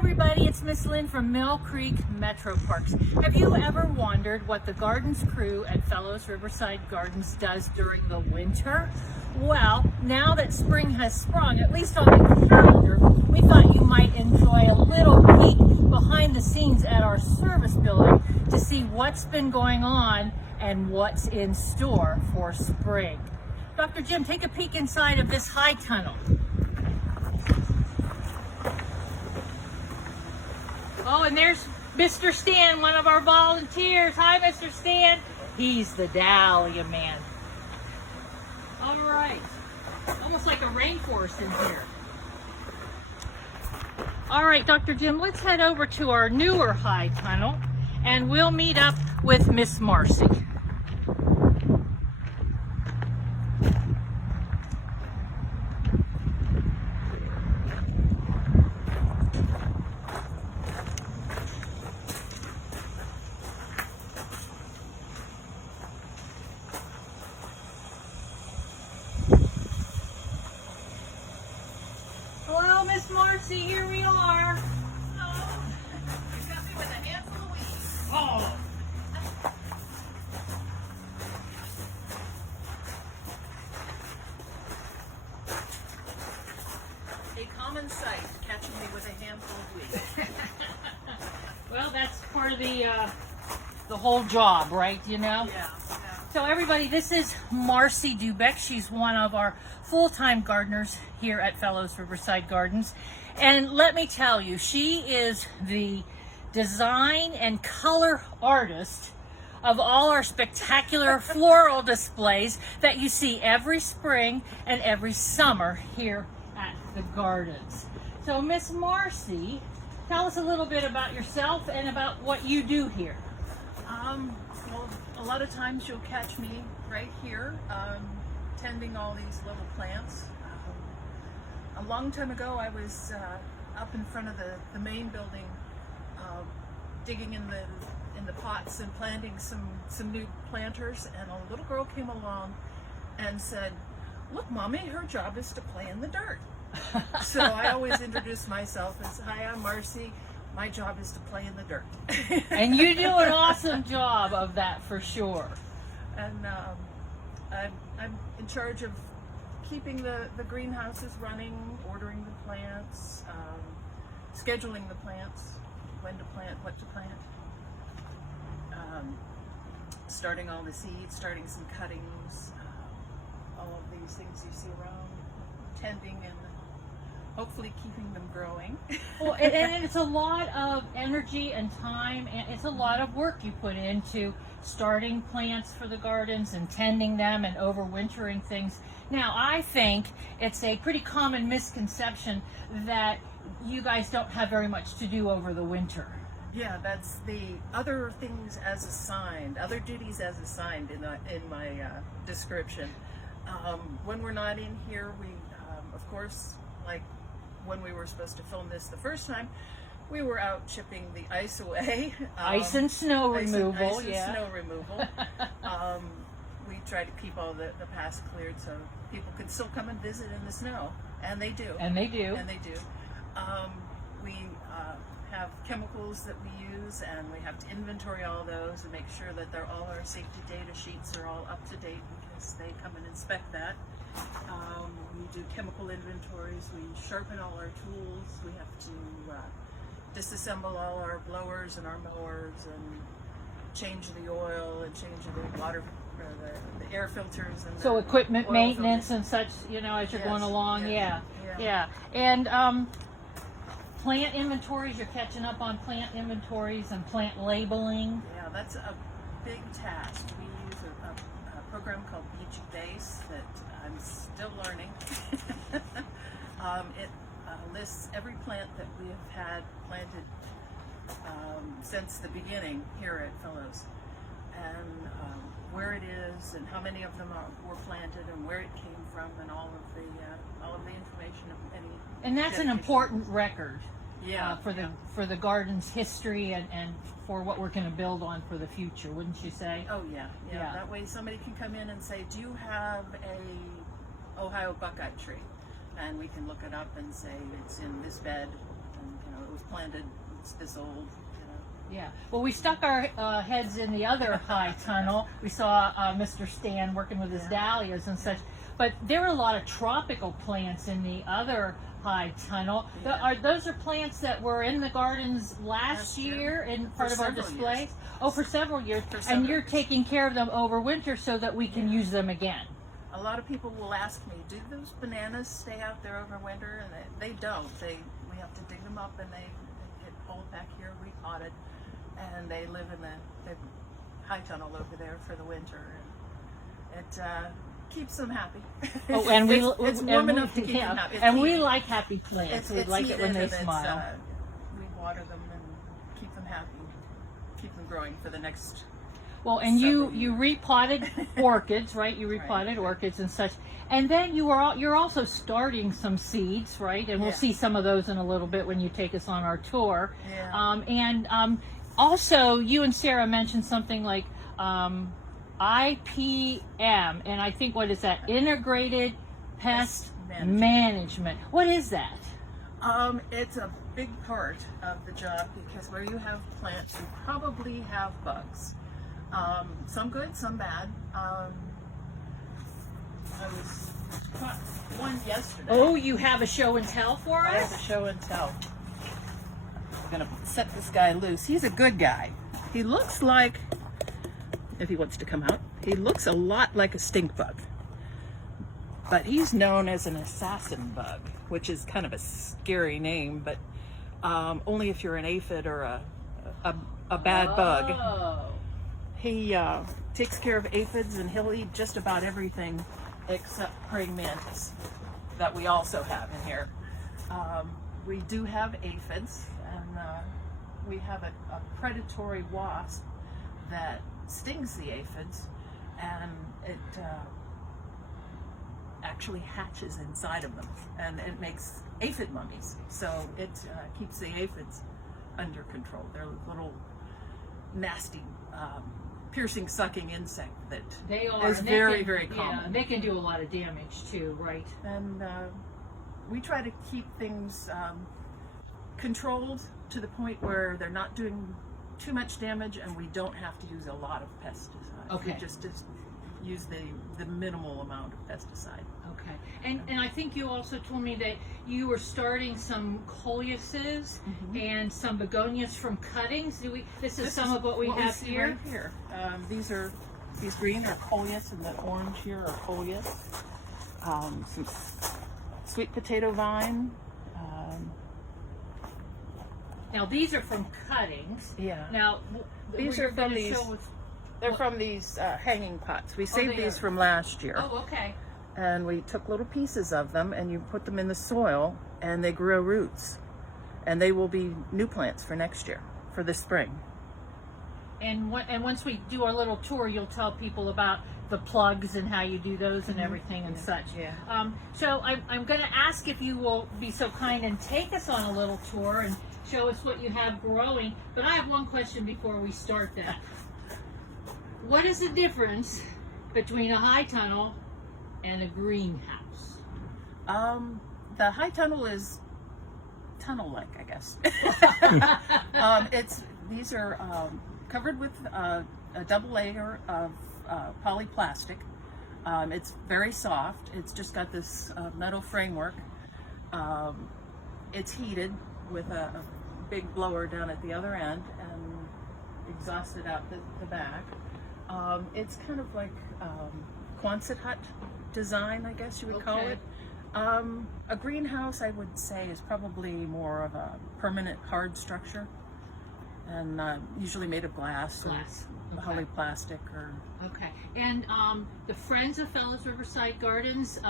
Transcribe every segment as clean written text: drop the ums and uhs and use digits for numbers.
everybody, it's Miss Lynn from Mill Creek MetroParks. Have you ever wondered what the gardens crew at Fellows Riverside Gardens does during the winter? Well, now that spring has sprung, at least on the calendar, we thought you might enjoy a little peek behind the scenes at our service building to see what's been going on and what's in store for spring. Dr. Jim, take a peek inside of this high tunnel. Oh, and there's Mr. Stan, one of our volunteers. Hi, Mr. Stan. He's the Dahlia man. All right. Almost like a rainforest in here. All right, Dr. Jim, let's head over to our newer high tunnel, and we'll meet up with Miss Marcy. Hello, Miss Marcy, here we are. Oh, you got me with a handful of weeds. Oh. A common sight, catching me with a handful of weeds. Well, that's part of the whole job, right? You know? Yeah. So everybody, this is Marcy Dubeck. She's one of our full-time gardeners here at Fellows Riverside Gardens. And let me tell you, she is the design and color artist of all our spectacular floral displays that you see every spring and every summer here at the gardens. So Miss Marcy, tell us a little bit about yourself and about what you do here. Well, a lot of times you'll catch me right here, tending all these little plants. A long time ago, I was up in front of the main building, digging in the pots and planting some new planters, and a little girl came along and said, "Look, Mommy, her job is to play in the dirt." So I always introduce myself as, "Hi, I'm Marcy. My job is to play in the dirt." And you do an awesome job of that for sure. And I'm in charge of keeping the greenhouses running, ordering the plants, scheduling the plants, when to plant, what to plant, starting all the seeds, starting some cuttings, all of these things you see around, tending and hopefully keeping them growing. Well, and it's a lot of energy and time, and it's a lot of work you put into starting plants for the gardens and tending them and overwintering things. Now, I think it's a pretty common misconception that you guys don't have very much to do over the winter. Yeah, that's the other things as assigned, other duties as assigned in my description. When we're not in here, we, of course, like when we were supposed to film this the first time, we were out chipping the ice away. Ice and snow removal, ice and snow removal. We try to keep all the paths cleared so people can still come and visit in the snow, and they do. And they do. And they do. We have chemicals that we use, and we have to inventory all those and make sure that all our safety data sheets are all up to date because they come and inspect that. We do chemical inventories, we sharpen all our tools, we have to disassemble all our blowers and our mowers and change the oil and change the water, the air filters. And So equipment oil maintenance filters. and such, you know, as you're Yes, going along, yes, yeah. And plant inventories, you're catching up on plant inventories and plant labeling. Yeah, that's a big task. We use a program called Beach Base that I'm still learning. It lists every plant that we have had planted since the beginning here at Fellows, and where it is, and how many of them were planted, and where it came from, and all of the information of any. And that's an important record. Yeah, for the garden's history and for what we're going to build on for the future, wouldn't you say? Oh yeah. That way somebody can come in and say, "Do you have a Ohio buckeye tree?" And we can look it up and say it's in this bed and it was planted. It's this old. Yeah. Well, we stuck our heads in the other high tunnel. We saw Mr. Stan working with his dahlias and such. But there are a lot of tropical plants in the other high tunnel. Yeah. Those are plants that were in the gardens last year in part of our displays? Years. Oh, for several years. For and several you're years. taking care of them over winter so that we can use them again. A lot of people will ask me, do those bananas stay out there over winter? And they don't. We have to dig them up, and they get pulled back here, repotted, and they live in the high tunnel over there for the winter. And it keeps them happy. Oh, and it's warm and enough to keep them happy. And we like happy plants. We like it when they needed, and smile. we water them and keep them happy, keep them growing for the next. Well, and you several repotted orchids, right? You repotted orchids and such, and then you're also starting some seeds, right? And we'll Yeah. see some of those in a little bit when you take us on our tour. Yeah. Also, you and Sarah mentioned something like IPM, and I think what is that? Integrated Pest Management. What is that? It's a big part of the job because where you have plants, you probably have bugs. Some good, some bad. I was caught one yesterday. Oh, you have a show and tell for I have us? a show and tell. I'm gonna set this guy loose. He's a good guy. He looks like, if he wants to come out, he looks a lot like a stink bug. But he's known as an assassin bug, which is kind of a scary name, but only if you're an aphid or a bad bug. Oh. He takes care of aphids, and he'll eat just about everything except praying mantis that we also have in here. We do have aphids, and we have a predatory wasp that stings the aphids, and it actually hatches inside of them, and it makes aphid mummies. So it keeps the aphids under control. They're little nasty piercing, sucking insect that They are. is and they very, can- very Yeah, common. and they can do a lot of damage too, right? And we try to keep things controlled to the point where they're not doing too much damage, and we don't have to use a lot of pesticides. Okay. We just use the minimal amount of pesticide. Okay. And I think you also told me that you were starting some coleuses and some begonias from cuttings. This is some of what we have see here. right here. These green are coleus, and the orange here are coleus. Some sweet potato vine. Now these are from cuttings. Yeah. Now These you're are from gonna these- show us- They're from these hanging pots. We saved they these are. from last year. Oh, okay. And we took little pieces of them, and you put them in the soil, and they grow roots. And they will be new plants for next year, for the spring. And once we do our little tour, you'll tell people about the plugs and how you do those and everything and such. Yeah. So I'm going to ask if you will be so kind and take us on a little tour and show us what you have growing. But I have one question before we start that. What is the difference between a high tunnel and a greenhouse? The high tunnel is tunnel-like, I guess. These are covered with a double layer of polyplastic. It's very soft. It's just got this metal framework. It's heated with a big blower down at the other end and exhausted out the back. It's kind of like Quonset hut design, I guess you would call Okay. it. A greenhouse, I would say, is probably more of a permanent hard structure, and usually made of glass. Glass. Or Okay. polyplastic, or Okay. And the Friends of Fellows Riverside Gardens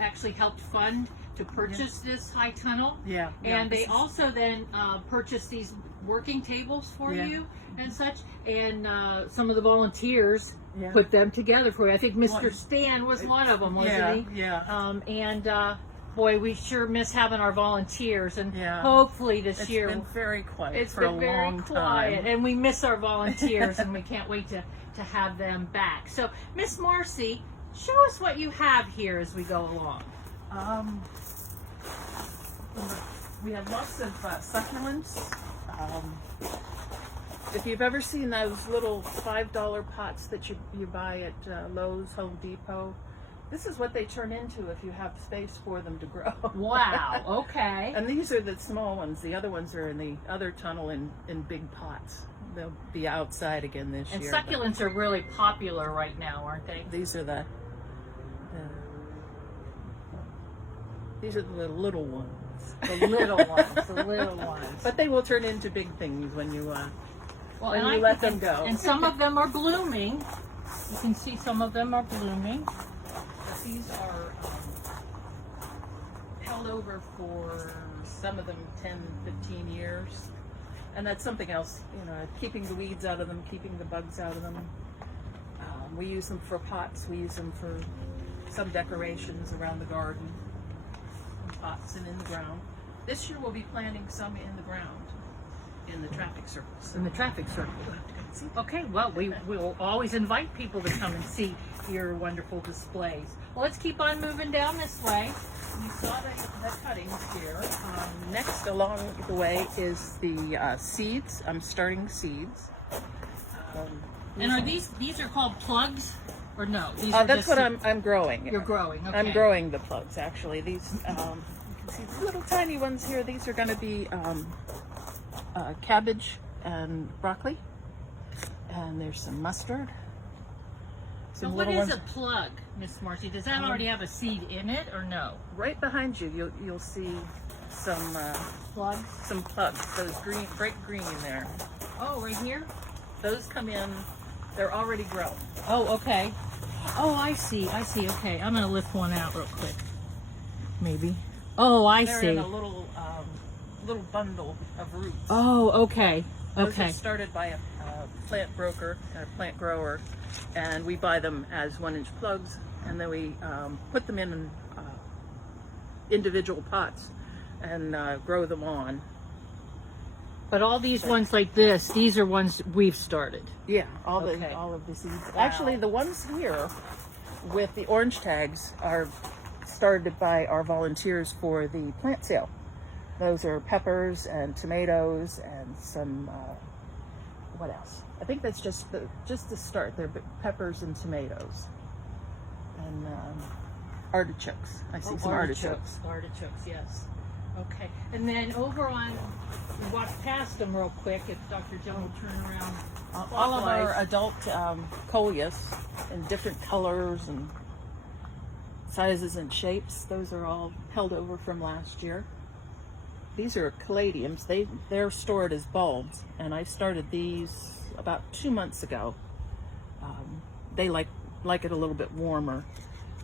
actually helped fund to purchase this high tunnel. yeah. And they this is- also then purchased these working tables for Yeah. you and such. And some of the volunteers Yeah. put them together for you. I think Mr. One- Stan was one of them, wasn't yeah, he? yeah. And boy, we sure miss having our volunteers. And Yeah. hopefully this It's year been very quiet it's for been a very long quiet, time. and we miss our volunteers, and we can't wait to have them back. So, Miss Marcy, show us what you have here as we go along. We have lots of succulents. If you've ever seen those little $5 pots that you buy at Lowe's, Home Depot, this is what they turn into if you have space for them to grow. Wow, okay. And these are the small ones. The other ones are in the other tunnel in big pots. They'll be outside again this And year. succulents are really popular right now, aren't they? These are the little ones. The little ones, the little ones. But they will turn into big things when you Well, when and you let them go. And some of them are blooming. You can see some of them are blooming. But these are held over for some of them 10, 15 years. And that's something else, keeping the weeds out of them, keeping the bugs out of them. We use them for pots. We use them for some decorations around the garden, in pots and in the ground. This year we'll be planting some in the ground, in the traffic circles. In the traffic circle. We'll have to go and see. Okay, well, we will always invite people to come and see your wonderful displays. Well, let's keep on moving down this way. You saw the cuttings here. Next along the way is the seeds. I'm starting seeds. And are these are called plugs or no? These That's what I'm growing. You're growing. Okay. I'm growing the plugs actually. These you can see the little tiny ones here. These are going to be cabbage and broccoli, and there's some mustard. So what is a plug, Miss Marcy? Does that already have a seed in it or no? Right behind you, you'll see some Plugs? some plugs. Those bright green there. Oh, right here? Those come in. They're already grown. Oh, okay. Oh, I see. Okay, I'm going to lift one out real quick. Maybe. Oh, I They're see. in a little bundle of roots. Oh, okay. Those Okay. are started by a plant broker, a plant grower, and we buy them as 1-inch plugs, and then we put them in individual pots and grow them on. But all these ones like this, these are ones we've started. Yeah, all Okay. of the seeds. Wow. Actually, the ones here with the orange tags are started by our volunteers for the plant sale. Those are peppers and tomatoes and some what else? I think that's just the start. They're peppers and tomatoes and artichokes. I see some artichokes. Artichokes, yes. Okay. And then over on, we walked past them real quick. If Dr. Joan will turn around. All of our adult coleus in different colors and sizes and shapes. Those are all held over from last year. These are caladiums. They're stored as bulbs, and I started these about 2 months ago. They like it a little bit warmer,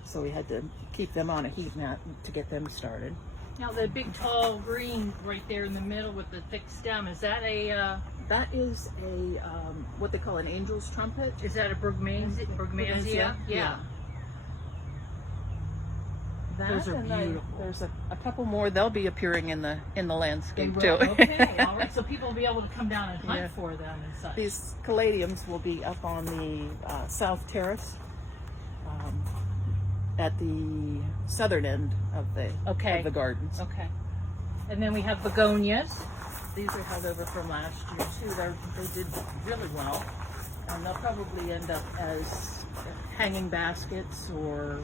so we had to keep them on a heat mat to get them started. Now the big tall green right there in the middle with the thick stem, is that a That is a what they call an angel's trumpet. is that a Brugmansia? Yeah. Those are And then beautiful. there's a couple more. They'll be appearing in the landscape too. Okay, all right. So people will be able to come down and hunt Yeah. for them and such. These caladiums will be up on the south terrace, at the southern end of the gardens. Okay. And then we have begonias. These are held over from last year too. They did really well, and they'll probably end up as hanging baskets or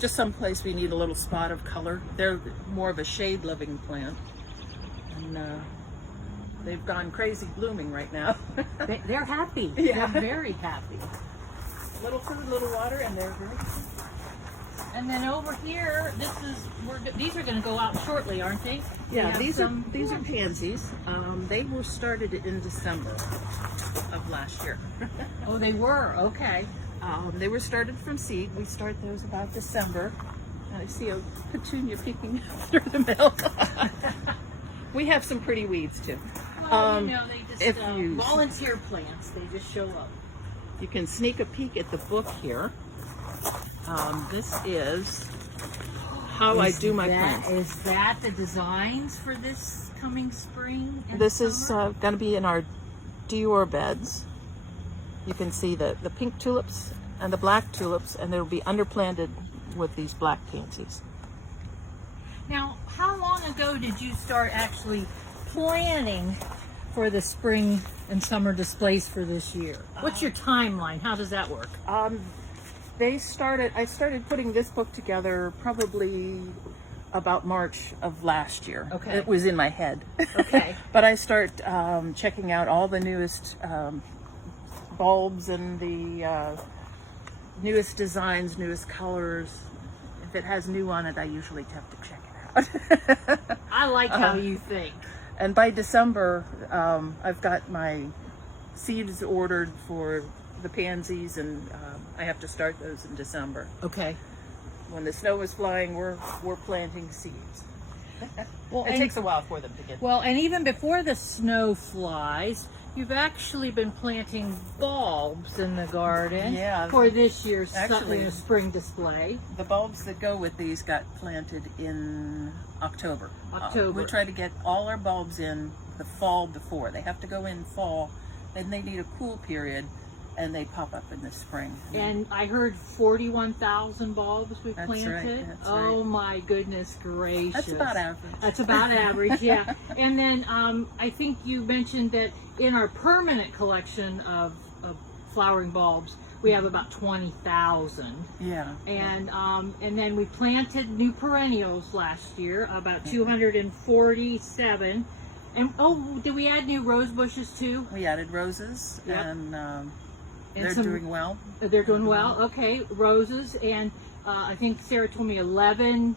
just someplace we need a little spot of color. They're more of a shade-loving plant, and they've gone crazy blooming right now. They're happy. Yeah. They're very happy. Little food, little water, and they're very cute. And then over here, these are going to go out shortly, aren't they? Yeah, these are pansies. They were started in December of last year. Oh, they were. Okay. They were started from seed. We start those about December. And I see a petunia peeking through the milk. We have some pretty weeds too. Well, they if just you- volunteer plants. They just show up. You can sneak a peek at the book here. This is how I do my plants. Is that the designs for this coming spring? And This is summer? going to be in our Dior beds. You can see the pink tulips and the black tulips, and they'll be underplanted with these black pansies. Now, how long ago did you start actually planning for the spring and summer displays for this year? What's your timeline? How does that work? I started putting this book together probably about March of last year. Okay. It was in my head. Okay. But I start checking out all the newest bulbs and the newest designs, newest colors. If it has new on it, I usually have to check it out. I like how you think. And by December, I've got my seeds ordered for the pansies, and I have to start those in December. Okay. When the snow is flying, we're planting seeds. Well, It takes a while for them to get. Well, and even before the snow flies, you've actually been planting bulbs in the garden Yeah. for this year's Actually- spring display. The bulbs that go with these got planted in October. October. We try to get all our bulbs in the fall before. They have to go in fall, then they need a cool period, and they pop up in the spring. And I heard 41,000 bulbs we That's planted. right, that's Oh right. my goodness gracious. That's about average. That's about average, yeah. And then I think you mentioned that in our permanent collection of flowering bulbs, we have about 20,000. Yeah. And then we planted new perennials last year, about 247. And did we add new rose bushes too? We added roses, Yep. and And they're some- doing well. They're doing well. Okay, roses, and I think Sarah told me 11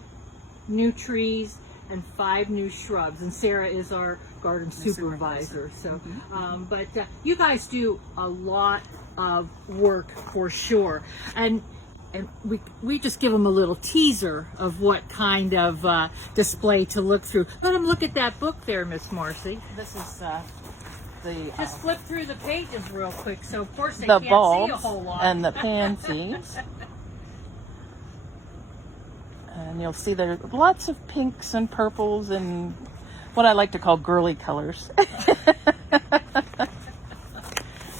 new trees and 5 new shrubs. And Sarah is our garden supervisor. So, but you guys do a lot of work for sure, and we just give them a little teaser of what kind of display to look through. Let them look at that book there, Miss Marcy. This is the Just flip through the pages real quick, so of course they the can't see a bulbs whole lot. and the pansies. And you'll see there are lots of pinks and purples and what I like to call girly colors.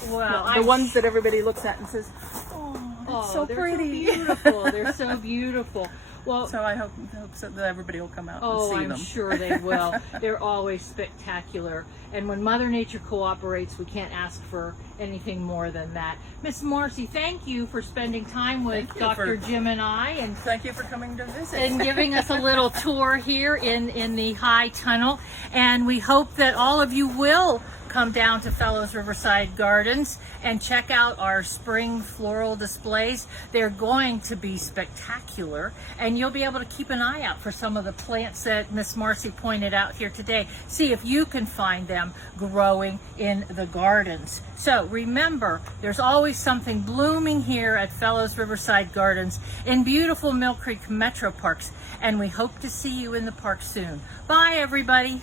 Well, the ones that everybody looks at and says, "Oh, it's so they're pretty." so beautiful. They're so beautiful. Well, So I hope so that everybody will come out and see I'm them. sure they will. They're always spectacular. And when Mother Nature cooperates, we can't ask for anything more than that. Miss Marcy, thank you for spending time with Thank you Dr. for- Jim and I, and Thank you for coming to visit. and giving us a little tour here in the high tunnel. And we hope that all of you will come down to Fellows Riverside Gardens and check out our spring floral displays. They're going to be spectacular, and you'll be able to keep an eye out for some of the plants that Miss Marcy pointed out here today. See if you can find them growing in the gardens. So remember, there's always something blooming here at Fellows Riverside Gardens in beautiful Mill Creek MetroParks, and we hope to see you in the park soon. Bye, everybody.